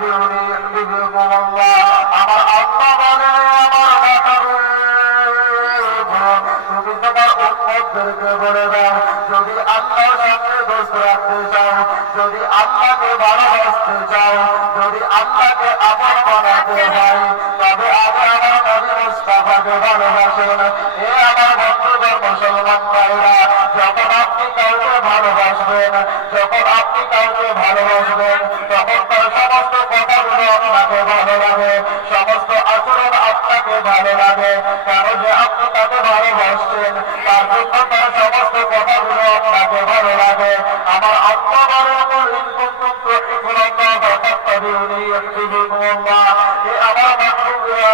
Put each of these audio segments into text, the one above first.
ফাত্তাবিউনি ইউহবিবকুমুল্লাহ। আমার আল্লাহ বলে আমার তুমি তোমার উম্মতদেরকে বলে দাও, যদি আল্লাহর সঙ্গে দোস্ত রাখতে চাও, যদি আল্লাহকে ভালোবাসতে চাও, যদি আল্লাহকে আপন বানাতে হয়, তবে আগে আমার নবী মুস্তাফাকে ভালোবাসেন। এ আমার বন্ধুগণ মুসলমান ভাইরা, যখন আপনি কাউকে ভালোবাসবেন, যখন আপনি কাউকে ভালোবাসবেন, তখন তার সমস্ত কথাগুলো আপনাকে ভালো লাগে, সমস্ত আচরণ আপনাকে ভালো লাগে। কেন যে আপনি তাকে ভালোবাসছেন, তার জন্য তার সমস্ত কথাগুলো আপনাকে ভালো লাগে। আমার আল্লাহ বলে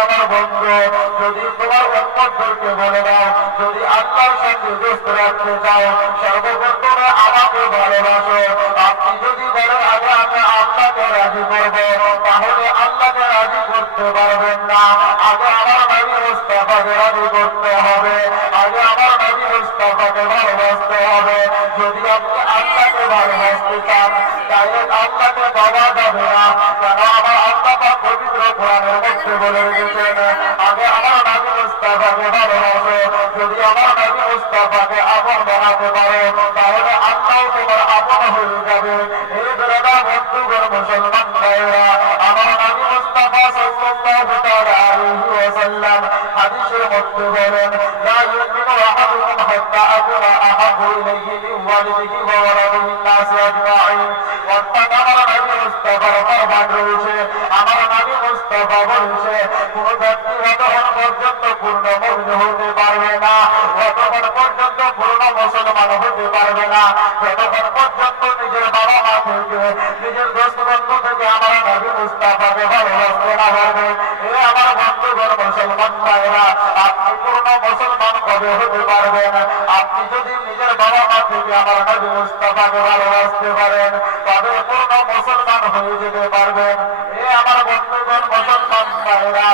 আমার বন্ধু, যদি তোমার উম্মতদেরকে বলে দাও, যদি আল্লাহর সঙ্গে দোস্ত রাখতে চাও, সর্বপ্রথমে আমাকে ভালোবাসো। আপনি যদি বলেন আগে আমি আল্লাহকে রাজি করবো, তাহলে আল্লাহকে রাজি করতে পারবেন না। আগে আমার নবী মুস্তাফাকে রাজি করতে হবে, আগে আমার নবী মুস্তাফাকে ভালোবাসতে হবে। যদি আপনি আল্লাহকে ভালোবাসতে চান, তাহলে আল্লাহকে পাওয়া যাবে না। কেন আমার আল্লাহ পাক পবিত্র কোরআনের মধ্যে বলে রেখেছেন, আগে আমার নবী মুস্তাফাকে ভালোবাসো। যদি আমার নবী মুস্তাফাকে আপন বানাতে পারো, তাহলে আল্লাহ তোমার আপন হয়ে যাবে। এই বেলাটা বন্ধুগণ মুসলমান ভাইরা, আমার নবী মুস্তাফা সাল্লাল্লাহু তাআলা আলাইহি ওয়াসাল্লাম হাদিসের মধ্যে বলেন, লা ইউমিনু আহাদুকুম হাত্তা আকুনা আহাব্বু ইলাইহি মিন ওয়ালিদিহি ওয়া ওয়ালাদিহি ওয়ান-নাসি আজমাইন। অর্থাৎ আমার নবী মুস্তাফার ফরমান রয়েছে, আমার নবী মুস্তাফা বলেছে, কোন ব্যক্তি যতক্ষণ পর্যন্ত পূর্ণ মুমিন হতে পারবে না, ততক্ষণ পর্যন্ত পূর্ণ মুসলমান হতে পারবে না, যতক্ষণ পর্যন্ত নিজের বাবা মা থেকে, নিজের দোস্ত বন্ধু থেকে আমার নবী মুস্তাফাকে ভালোবাসতে না পারবে। এ আমার বন্ধুগণ মুসলমান ভাইরা, আপনি পূর্ণ মুসলমান কবে হতে পারবেন? আপনি যদি নিজের বাবা মা থেকে আমার নবী মুস্তাফাকে ভালোবাসতে পারেন, তবে পূর্ণ মুসলমান হয়ে যেতে পারবেন। এ আমার বন্ধুগণ মুসলমান ভাইরা,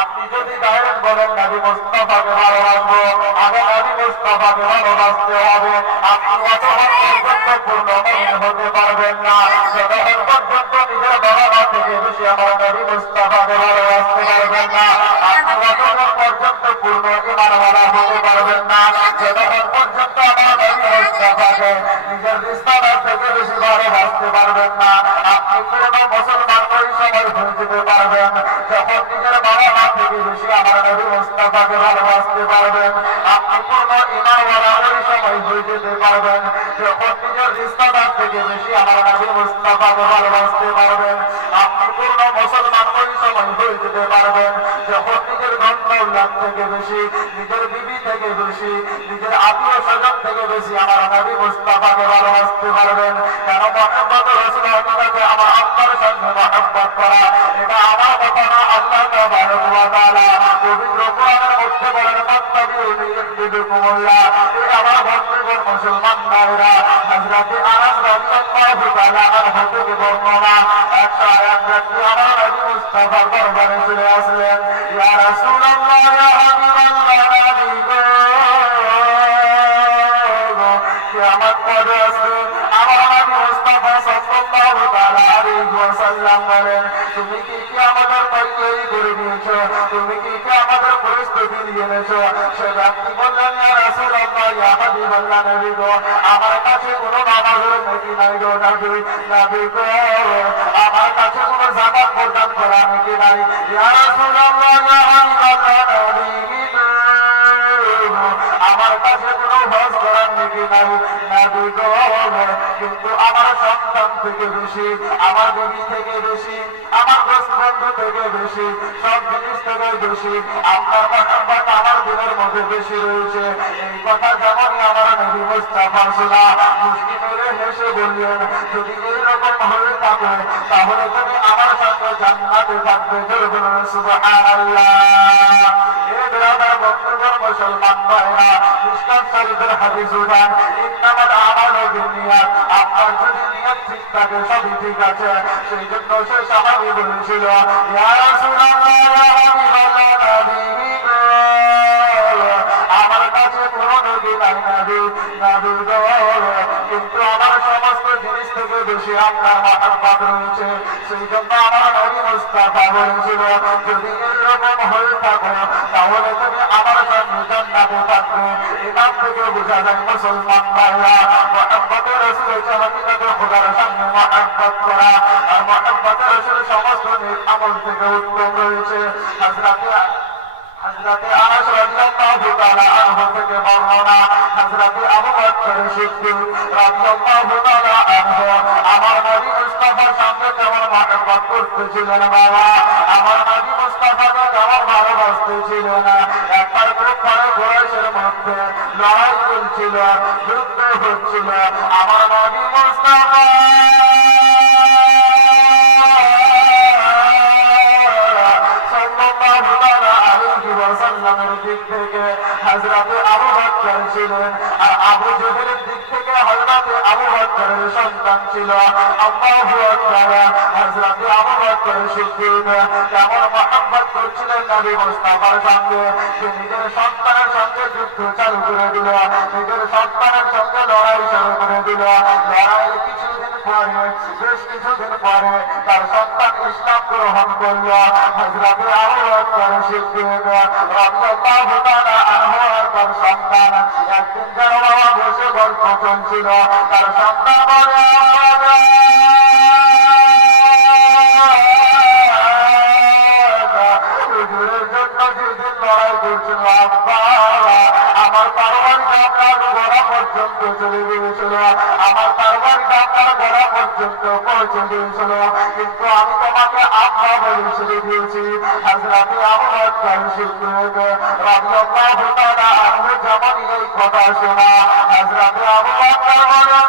আপনি যদি ডাইরেক্ট বলেন নবী মুস্তাফাকে ভালোবাসবো, আগে নবী মুস্তাফাকে ভালোবাসতে হবে, আপনি অতক্ষণ পর্যন্ত পূর্ণ মুমিন হতে পারবেন না, যতক্ষণ পর্যন্ত নিজের বাবা মা থেকে বেশি আমার নবী মুস্তাফাকে ভালোবাসতে পারবেন না। আপনি অতক্ষণ পর্যন্ত পূর্ণ ঈমানওয়ালা হতে পারবেন না, যতক্ষণ পর্যন্ত আমার নবী মুস্তাফাকে নিজের রিশতেদার থেকে বেশি ভালোবাসতে পারবেন না। আপনি পূর্ণ মুসলমান ওই সময় হয়ে যেতে পারবেন যখন নিজের বাবা মা থেকে বেশি আমার নবী মুস্তাফাকে ভালোবাসতে পারবেন। আপনি পূর্ণ ঈমানওয়ালা ওই সময় হয়ে যেতে পারবেন যখন নিজের রিশতেদার থেকে বেশি আমার নবী মুস্তাফাকে ভালোবাসতে পারবেন। আপনি পূর্ণ মুসলমান ওই সময় হয়ে যেতে পারবেন যখন নিজের ধন-দৌলত থেকে বেশি, নিজের বিবি থেকে বেশি, নিজের আত্মীয় স্বজন থেকে বেশি আমার নবী মুস্তাফাকে ভালোবাসতে পারবেন। কেন মুহাম্মদ রাসূলুল্লাহকে আমার আল্লাহর সঙ্গে মহব্বত করা, এটা আমার কথা না, আল্লাহ তাবারক ওয়া তাআলা পবিত্র কোরআনের মধ্যে বলেন, ফাত্তাবিউনি ইউহবিবকুমুল্লাহ। এই আমার বন্ধুগণ মুসলমান ভাইরা, হযরত আনাস রাদিয়াল্লাহু তাআলা আনহু থেকে বর্ণনা, এক ব্যক্তি আমার নবী মুস্তাফার দরবারে চলে আসলেন, ইয়া রাসূলুল্লাহ, ইয়া হাবিবাল্লাহ, নবী গো, কিয়ামত কবে আসবে? আমার নবী মুস্তাফা সাল্লাল্লাহু তাআলা আলাইহি ওয়াসাল্লাম বলেন, তুমি কি কিয়ামতের তৈরি করে নিয়েছো? তুমি কি কিয়ামতের প্রস্তুতি নিয়ে এনেছো? সে ব্যক্তি বললেন, ইয়া রাসূলুল্লাহ, ইয়া হাবিবাল্লাহ, নবী গো, আমার কাছে কোনো নামাজের নেকি নাই গো নবী, নবী গো, আমার কাছে কোনো যাকাত প্রদান করা নেকি নাই। ইয়া রাসূলুল্লাহ, ইয়া হাবিবাল্লাহ, নবী গো, আমার কাছে কোনো হজ করার নেকি নাই, নবী গো, কিন্তু আমার সন্তান থেকে বেশি, আমার বিবি থেকে বেশি, আমার দোস্ত বন্ধু থেকে বেশি, সব জিনিস থেকে বেশি আপনার মহব্বত আমার দিলের মধ্যে বেশি রয়েছে। এই কথা যেমনই আমার নবী মুস্তাফা শোনা, মুস্কি মেরে হেসে বললেন, যদি এইরকম হয়ে থাকে তাহলে তুমি আমার সঙ্গে জান্নাতে থাকবে। জোরে বলুন সুবহানাল্লাহ। এই বেরাদার বন্ধুগণ মুসলমান ভাইরা, মিশকাত শরীফের হাদিস উঠান, ইন্নামাল আমালু বিন্নিয়াত। আপনার যদি নিয়ত ঠিক থাকে সবই ঠিক আছে। সেই জন্য সে সাহাবী বলেছিল, ইয়া রাসূলুল্লাহ, ইয়া হাবিবাল্লাহ, নবী গো, আমার কাছে কোনো নবী নাই, নবী গো, কিন্তু আমার সমস্ত জিনিস থেকে বেশি আপনার মহব্বত রয়েছে। সেই জন্য আমার নবী মুস্তাফা বলেছিল, যদি এইরকম হয়ে থাকে তাহলে তুমি আমার সঙ্গে জান্নাতে থাকবে। এখান থেকে বোঝা যায় মুসলমান ভাইরা, মহব্বতে রাসূল হচ্ছে হাকিকতে খোদার সঙ্গে মহব্বত করা। আর মহব্বতে রাসূল সমস্ত নেক আমল থেকে উত্তম রয়েছে। হযরতে আনাস রাদিয়াল্লাহু তাআলা আনহু থেকে বর্ণনা, হযরতে আবু বকর সিদ্দিক রাদিয়াল্লাহু তাআলা আনহু আমার নবী মুস্তাফার সঙ্গে কেমন মহব্বত করতেছিলেন বাবা, আমার নবী মুস্তাফাকে কেমন ভালোবাসতেছিলেন। একবার খুব বড় কুরাইশের মধ্যে লড়াই চলছিল, যুদ্ধ হচ্ছিল। আমার নবী মুস্তাফা দিক থেকে হযরতে আবু বকর ছিলেন, আর আবু জেহেলের দিক থেকে হযরতে আবু বকরের সন্তান ছিল। আল্লাহু আকবার। হযরতে আবু বকর সিদ্দিক কেমন মহব্বত করছিলেন নবী মুস্তাফার সঙ্গে, সে নিজের সন্তানের সঙ্গে যুদ্ধ চালু করে দিল, নিজের সন্তানের সঙ্গে লড়াই শুরু করে দিল। লড়াইয়ের কিছুদিন পরে, বেশ কিছুদিন পরে তার সন্তান ইসলাম গ্রহণ করল। হযরতে আবু বকর সিদ্দিক রাদিয়াল্লাহু তাআলা আনহু আর তার সন্তান একদিন যেন বাবা বসে গল্প চলছিল। তার সন্তান বলে, হুজুরের জন্য যেদিন লড়াই করছিল আব্বা, আমার তরবারিটা আপনার গোড়া পর্যন্ত চলে গিয়েছিল, আমার তরবারিটা আপনার গোড়া পর্যন্ত পৌঁছে দিয়েছিল, কিন্তু আমি তোমাকে আব্বা বলে ছেড়ে দিয়েছি। হযরতে আবু বকর সিদ্দিক রাদিয়াল্লাহু তাআলা আনহু যখন এই কথা শোনা, হযরতে আবু বকর বলেন,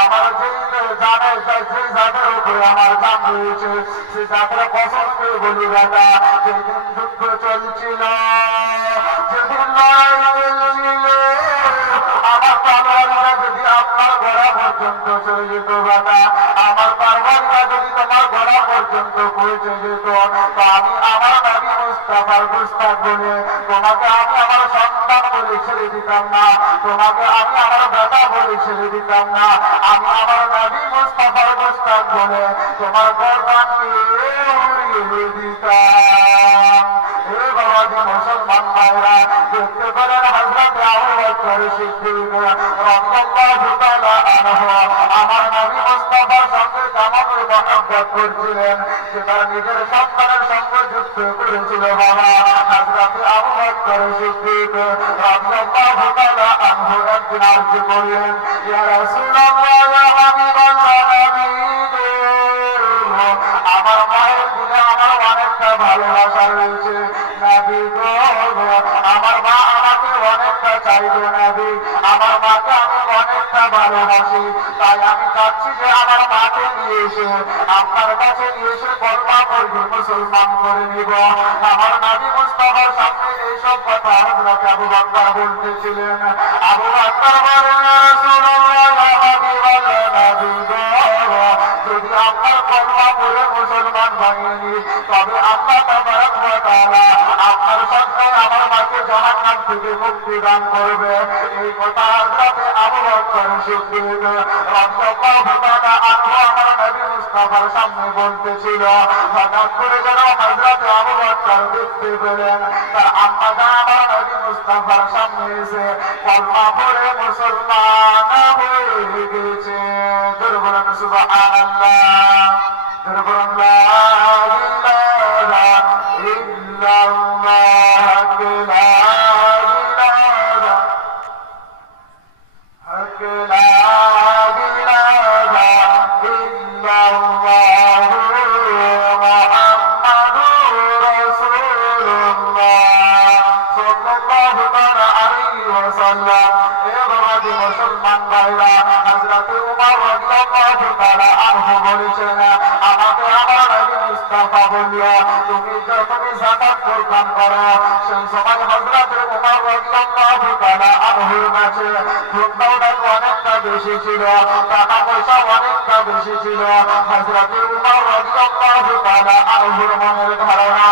আমার যে জাতের উপরে আমার জান রয়েছে, সে জাতের কসম করে বলি বেটা, যেদিন যুদ্ধ চলছিল, যেদিন লড়াই চলছিল, আমার তরবারিটা যদি আপনার গোড়া পর্যন্ত চলে যেত বেটা, আমার তরবারিটা যদি তোমার গোড়া পর্যন্ত পৌঁছে যেত, তো আমি আমার নবী মুস্তাফার গুস্তাখ বলে তোমাকে আমি আমার সন্তান বলে ছেড়ে দিতাম না, তোমাকে আমি আমার বেটা বলে ছেড়ে দিতাম না, আমি আমার নবী মুস্তাফার গুস্তাখ বলে তোমার গর্দানকে উড়িয়ে দিতাম। হে বাবাজি মুসলমান ভাইরা, দেখতে পেলেন হযরতে আবু বকর সিদ্দিক রাদিয়াল্লাহু তাআলা আনহু আমার নবী মুস্তাফার সঙ্গে কেমন মহব্বত করছিলেন, সেটা নিজের সন্তানের সঙ্গে যুদ্ধ করেছিল বাবা। হযরতে আবু বকর সিদ্দিক রাদিয়াল্লাহু তাআলা আনহু একদিন আরজ করলেন, ইয়া রাসূলুল্লাহ, ইয়া হাবিবাল্লাহ, নবী গো, আমার মায়ের দিনে আমার অনেকটা ভালোবাসা রয়েছে নবী গো, আমার মা আমাকে অনেকটা চাইবে নবী, আমার মাকে আমি অনেকটা ভালোবাসি, তাই আমি চাচ্ছি যে আমার মাকে নিয়ে এসে আপনার কাছে নিয়ে এসে কলমা পড়বে, মুসলমান করে নিব। আমার নবী মুস্তাফার সামনে এইসব কথা হযরত আবু বকর বলতেছিলেন। আবু বকর বলেন, ইয়া রাসূলুল্লাহ, ইয়া হাবিবাল্লাহ, নবী গো, যদি আপনার কলমা পড়ে মুসলমান বানিয়ে নি, তবে আল্লাহ তাবারক ওয়া তাআলা আপনার সঙ্গে আমার মাকে জাহান্নাম থেকে মুক্তি দান করবে। এই কথা হযরতে আবু বকর সিদ্দিক রাদিয়াল্লাহু তাআলা আনহু আমার নবী মুস্তাফার সামনে বলতেছিল। হঠাৎ করে যেন হযরতে আবু বকর দেখতে পেলেন তার আম্মা জান আমার নবী মুস্তাফার সামনে এসে কলমা পড়ে মুসলমান হয়ে গেছে। জোরে বলেন সুবহানাল্লাহ, জোরে বলেন লা ইলাহা ইল্লাল্লাহ, লা ইলাহা, লা ইলাহা ইল্লাল্লাহ, মুহাম্মাদুর রাসূলুল্লাহ সাল্লাল্লাহু তাআলা আলাইহি ওয়াসাল্লাম। এ বাবাজি মুসলমান ভাইরা, হযরতে উমর রাদিয়াল্লাহু তাআলা আনহু বলেছেন, আমাকে আমার নবী মুস্তাফা বলল, তুমি যাকাত প্রদান করো। সেই সময় হযরতে উমর রাদিয়াল্লাহু তাআলা আনহুর কাছে ধনদৌলত অনেকটা বেশি ছিল, টাকা পয়সা অনেকটা বেশি ছিল। হযরতে উমর রাদিয়াল্লাহু তাআলা আনহুর মনের ধারণা,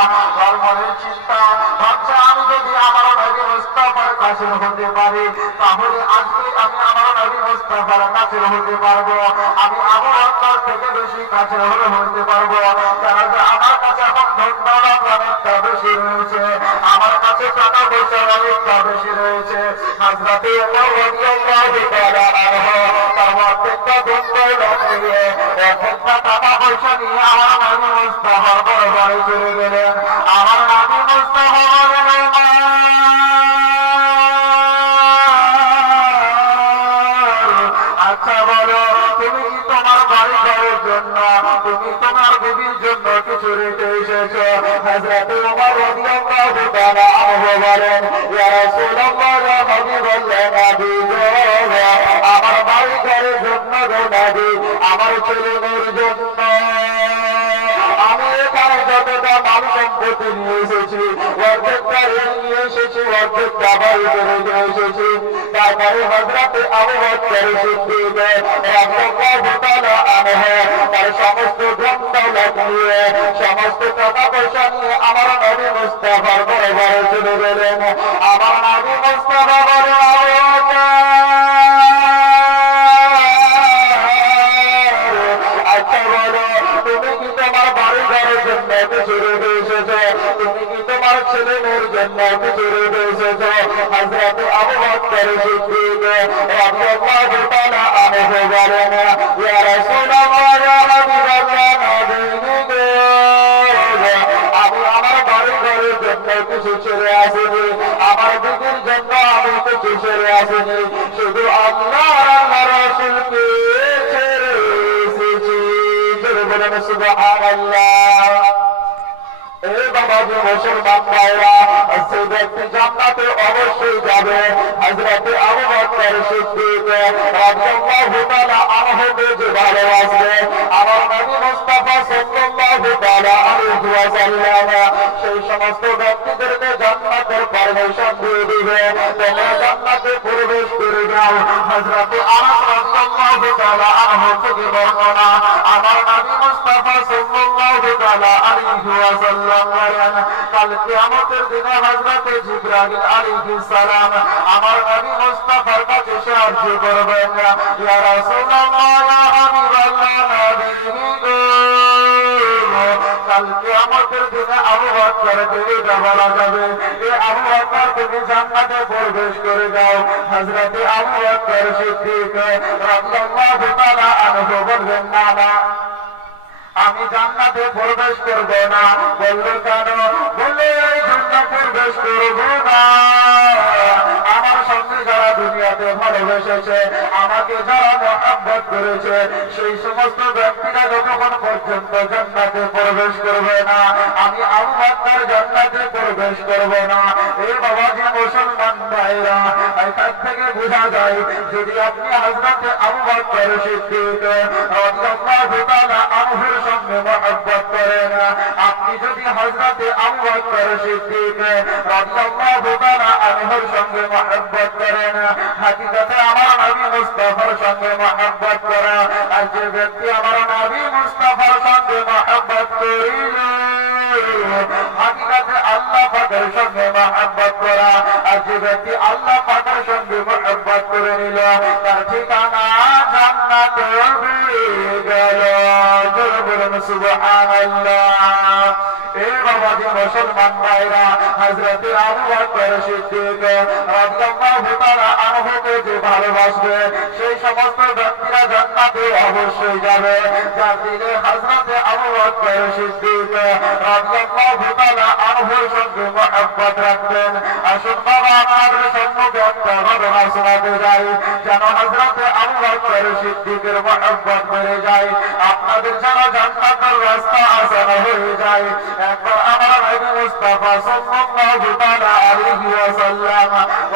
মনের চিন্তা হচ্ছে, আমি যদি আমার নবী মুস্তাফার হাসিল হতে পারি, তাহলে আজকে আমি আমার নবী মুস্তাফার কাছে হতে পারবো। আমি আবু বকর থেকে বেশি কাছে হতে পারবো, কারণ আমার কাছে এখন ধন্যবাদ অনেকটা বেশি রয়েছে, আমার কাছে টাকা পয়সা অনেকটা বেশি রয়েছে। হযরতে ওমর রাদিয়াল্লাহু তাআলা আনহু তার প্রত্যেকটা ধন্যবাদ নিয়ে প্রত্যেকটা টাকা পয়সা নিয়ে আমার নবী মুস্তাফার দরবারে চলে গেলেন। আমার নবী মুস্তাফা বললেন, আচ্ছা বলো, তুমি কি তোমার বাড়ি ঘরের জন্য, তুমি তোমার বিবির জন্য কিছু রেখে এসেছো? হযরত ওমর রাদিয়াল্লাহু তাআলা আনহু বলেন, ইয়া রাসূলুল্লাহ, নবী বললেন, নবী গো, আমার বাড়ি ঘরের জন্য গো নবী, আমার ছেলে মেয়ের জন্য আমি এখানে যতটা মাল সম্পত্তি নিয়ে এসেছি, অর্ধেকটা ঋণ নিয়ে এসেছি, অর্ধেকটা বাড়ি করে নিয়ে এসেছি। তারপরে হযরতে আবু বকর সিদ্দিক রাদিয়াল্লাহু তাআলা আনহু তার সমস্ত ধন-দৌলত নিয়ে, সমস্ত টাকা পয়সা নিয়ে আমার নবী মুস্তাফার দরবারে চলে গেলেন। আমার নবী মুস্তাফা বলেন, আবু বকর, আচ্ছা বলো, তুমি কি তোমার বাড়ি ঘরের জন্য কিছু রেখে এসেছো? তুমি কি তোমার ছেলে মেয়ের জন্য কিছু রেখে এসেছো? হযরত আবু বকর সিদ্দিক রাদিয়াল্লাহু তাআলা আনহু বলেন, ইয়া রাসূলুল্লাহ, ইয়া হাবিবাল্লাহ, নবী গো, আমি আমার বাড়ি ঘরের জন্য কিছু ছেড়ে আসিনি, আমার বিবির জন্য আমি কিছু ছেড়ে আসিনি, শুধু আল্লাহর রাসূলকে ছেড়ে এসেছি। বলেন সুবহানাল্লাহ। এই বাবাজি মুসলমান ভাইরা, সেই ব্যক্তি জান্নাতে অবশ্যই যাবে। হযরতে আবু বকর সিদ্দিক রাদিয়াল্লাহু তাআলা আনহুকে যে ভালোবাসবে, আমার নবী মুস্তাফা সাল্লাল্লাহু তাআলা আলাইহি ওয়াসাল্লাম সেই সমস্ত ব্যক্তিদেরকে জান্নাতের পারমিশন দিয়ে দিবে, তোমরা জান্নাতে প্রবেশ করে যাও। হযরতে আনাস রাদিয়াল্লাহু তাআলা আনহু থেকে বর্ণনা, আমার নবী মুস্তাফা সাল্লাল্লাহু তাআলা আলাইহি ওয়াসাল্লাম বলেন, কাল কিয়ামতের দিনে হযরতে জিবরাইল আলাইহিস সালাম আমার নবী মুস্তাফার কাছে সাহায্য করবেন, ইয়া রাসূলুল্লাহ, ইয়া হাবিবাল্লাহ, নবী গো, কাল কিয়ামতের দিনে আবু বকরকে বলা যাবে, এ আবু বকর, তুমি জান্নাতে প্রবেশ করে যাও। হযরতে আবু বকর সিদ্দিক রাদিয়াল্লাহু তাআলা আনহু বললেন, না না, আমি জান্নাতে প্রবেশ করব না। বলল, কেন? বলল, এই জন্য প্রবেশ করব না, আমার সঙ্গে যারা দুনিয়াতে ভালোবেসেছে, আমাকে যারা মহব্বত করেছে, সেই সমস্ত ব্যক্তিরা যতক্ষণ পর্যন্ত জান্নাতে প্রবেশ করবে না, আমি আবু বকর জান্নাতে প্রবেশ করব না। এই বাবাজি মুসলমান ভাইরা, এখান থেকে বোঝা যায়, যদি আপনি হযরতে আবু বকর সিদ্দিক রাদিয়াল্লাহু তাআলা আনহুর সঙ্গে মহব্বত করেন, আপনি যদি হযরতে আবু বকর সিদ্দিক রাদিয়াল্লাহু তাআলা আনহুর সঙ্গে মহব্বত করেন, হাকিকতে আমার নবী মুস্তাফার সঙ্গে মহব্বত করা, আর যে ব্যক্তি আমার নবী মুস্তাফার সঙ্গে মহব্বত করিল, হাকিকতে আল্লাহ পাকের সঙ্গে মহব্বত করা, আর যে ব্যক্তি আল্লাহ পাকের সঙ্গে মহব্বত করে নিল, তার ঠিকানা জান্নাতে হয়ে গেল। বলুন সুবহানাল্লাহ। এই বাবাজি মুসলমান ভাইরা, হযরতে আবু বকর সিদ্দিক রাদিয়াল্লাহু তাআলা আনহুকে যে ভালোবাসবে, সেই সমস্ত ব্যক্তিরা জান্নাতে অবশ্যই যাবে, যার দিলে হযরতে আবু বকর সিদ্দিক রাদিয়াল্লাহু তাআলা আনহুর সঙ্গে মহব্বত রাখবেন। আসুন বাবা, আপনাদের সম্মুখে একটা ঘটনা শোনাতে যাই, যেন হযরতে আবু বকর সিদ্দিকের মহব্বত বেড়ে যায়, আপনাদের যেন জান্নাতের রাস্তা আসান হয়ে যায়। একবার আমার নবী মুস্তাফা সাল্লাল্লাহু তাআলা আলাইহি ওয়াসাল্লাম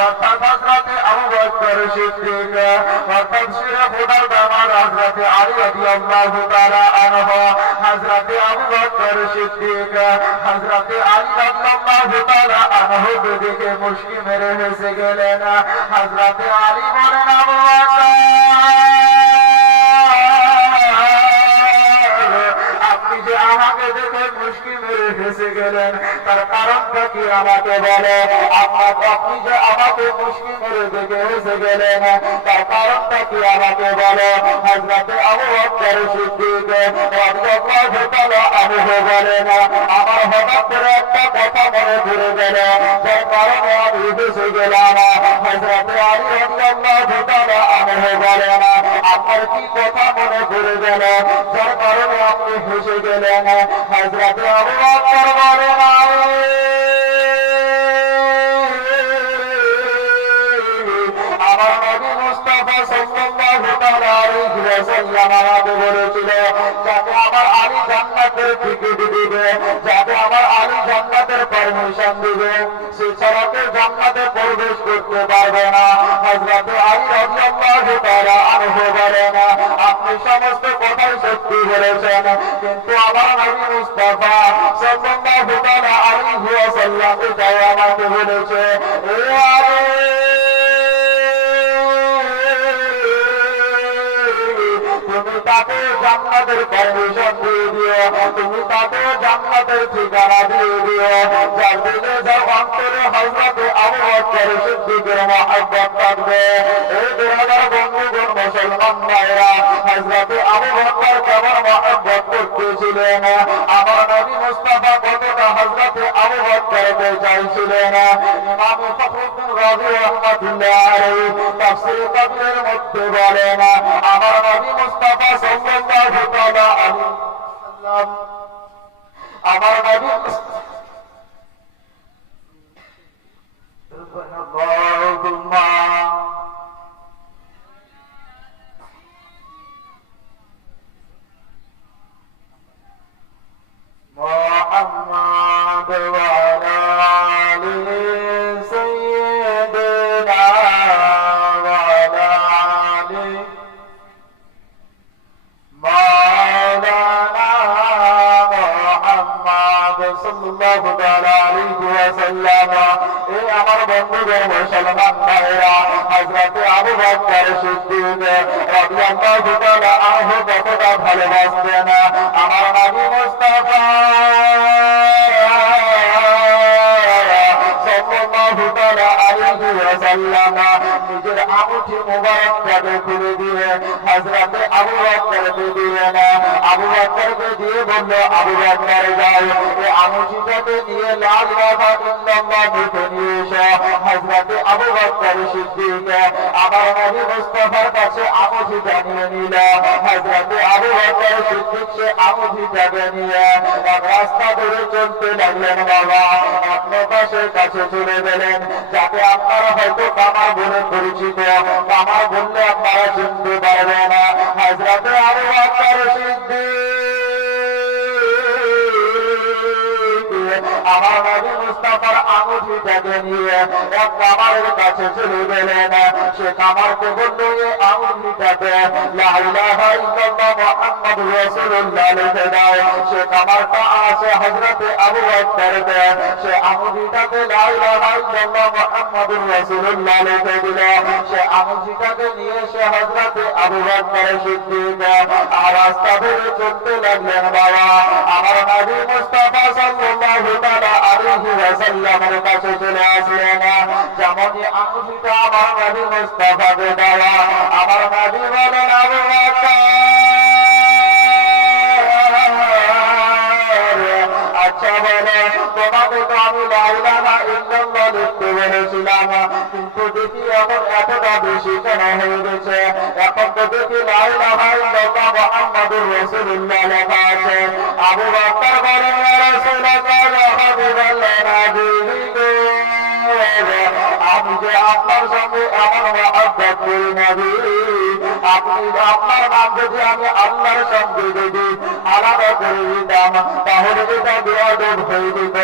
অর্থাৎ হযরতে আবু বকর সিদ্দিক অর্থাৎ শিরে খোদার দামাদ হযরতে আলী রাদিয়াল্লাহু তাআলা আনহু, হযরতে আবু বকর সিদ্দিক হযরতে আলী রাদিয়াল্লাহু তাআলা আনহুর দিকে মুশকি মেরে হেসে গেলেন। হযরতে আলী বলেন, আবু বকর, আপনি আপনি যে আমাকে দেখে মুশকিল মেরে ফেসে গেলেন তার কারণটা কি আমাকে বলে। আপনি যে আমাকে মুশকিল মেরে দেখে ফেসে গেলেন তার কারণটা কি আমাকে বলে। হযরতে আবু বকর সিদ্দিক রাদিয়াল্লাহু তাআলা আনহু বলেন, আমার হঠাৎ করে একটা কথা মনে পড়ে গেল, যার কারণে আমি ফেসে গেলাম। হযরতে আলী রাদিয়াল্লাহু তাআলা আনহু বলেন, আপনার কি কথা মনে পড়ে গেল যার কারণে আপনি ফেসে গেলেন। হযরতে আবু বকর বলেন, আমার নবী মুস্তাফা সাল্লাল্লাহু তাআলা আলাইহি ওয়াসাল্লাম আমাকে বলেছিল যাতে আমার আলী জান্নাতের টিকিট দিবে, যাতে আমার আলী জান্নাতের পারমিশন দিবে, সে ছাড়া কেউ জান্নাতে প্রবেশ করতে পারবে না। হযরতে আলী রাদিয়াল্লাহু তাআলা আনহু বলেন, আপনি সমস্ত কথাই সত্যি বলেছেন, কিন্তু আমার নবী মুস্তাফা সাল্লাল্লাহু তাআলা আলাইহি ওয়াসাল্লাম এটাই আমাকে বলেছে, এ আলী তুমি তাকে জান্নাতের পারমিশন দিয়ে দিও, তুমি তাকে জান্নাতের ঠিকানা দিয়ে দিও, যার দিলে যার অন্তরে হযরতে আবু বকর সিদ্দিকের মহব্বত থাকবে। এই দুনিয়ার বন্ধুগণ মুসলমান ভাইরা, হযরতে আবু বকর কেমন মহব্বত করতেছিলেন, আমার নবী মুস্তাফা কতটা হযরতে আবু বকরকে চাইছিলেন। ইমাম ফখরুদ্দীন রাজি রাহমাতুল্লাহ আলাইহি তাফসীর কবিরের মধ্যে বলেন, আমার নবী মুস্তাফা সাল্লাল্লাহু তাআলা আলাইহি ওয়াসাল্লাম, আমার নবী আল্লাহুম্মা মুহাম্মাদ ওয়া আলা আলি সাইয়্যিদিনা ওয়া আলা আলি মাওলানা মুহাম্মাদ সাল্লাল্লাহু তাআলা আলাইহি ওয়াসাল্লাম। এই আমার বন্ধুদের মুসলমান ভাইরা, হযরতে আবু বকর সিদ্দিক রাদিয়াল্লাহু তাআলা আনহু কতটা ভালোবাসতেন আমার নবী মুস্তাফা সাল্লাল্লাহু তাআলা আলাইহি ওয়াসাল্লাম নিজের আঙ্গুঠি মুবারকটাকে খুলে দিয়ে হযরতে আবু বকরকে দিলেন। আবু বকরকে দিয়ে বলল, আবু বকর যাও এই আঙ্গুঠিটাকে নিয়ে লা ইলাহা ইল্লাল্লাহ লিখে নিয়ে এসো। হযরতে আবু বকর সিদ্দিক আমার নবী মুস্তাফার কাছে আঙ্গুঠিটা নিয়ে নিল। হযরতে আবু বকর সিদ্দিক সে আঙ্গুঠিটাকে নিয়ে এক রাস্তা ধরে চলতে লাগলেন। বাবা এক নেতার কাছে চলে গেলেন, যাতে আপনারা হয়তো কামার বলে পরিচিত, কামার বললে আপনারা চিনতে পারবে না। হযরতে আবু বকর সিদ্দিক আমার নবী মুস্তাফার আঙ্গুঠিটাকে নিয়ে এক কামারের কাছে চলে গেলেন। সে কামারকে বলল, এই আঙ্গুঠিটাতে লা ইলাহা ইল্লাল্লাহ মুহাম্মাদুর রাসূলুল্লাহ লিখে দাও। সে কামারটা আছে হযরতে আবু বকরকে, সে আঙ্গুঠিটাতে লা ইলাহা ইল্লাল্লাহ মুহাম্মাদুর রাসূলুল্লাহ লিখে দিল। সে আঙ্গুঠিটাকে নিয়ে সে হযরতে আবু বকর সিদ্দিক আর রাস্তা ধরে চলতে লাগলেন। বাবা আমার নবী মুস্তাফা সাল্লাল্লাহু তাআলা আলাইহি ওয়াসাল্লামের কাছে চলে আসলেন। যেমনই আঙ্গুঠিটা আমার নবী মুস্তাফাকে দেওয়া, আমার নবী বলেন, আবু বকর আচ্ছা বলে তোমাকে তো আমি লা ইলাহা ইল্লাল্লাহ লিখতে বলেছিলাম, কিন্তু দেখি এখন এতটা বেশি কেন হয়ে গেছে? এখন তো দেখি লা ইলাহা ইল্লাল্লাহ মুহাম্মাদুর রাসূলুল্লাহ লেখা আছে। আবু বকর বলেন, ইয়া রাসূলুল্লাহ ইয়া হাবিবাল্লাহ আমি যে আপনার সঙ্গে এমন মহব্বত করি নবী, আপনি আপনার নাম যদি আমি আল্লাহর সঙ্গে যদি আলাদা করে দিতাম তাহলে এটা বেয়াদব হয়ে যেত,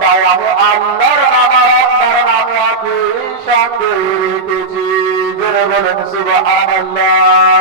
তাই আমি আল্লাহর নাম আর আপনার নাম একই সঙ্গে রেখেছি। বলেন সুবহানাল্লাহ।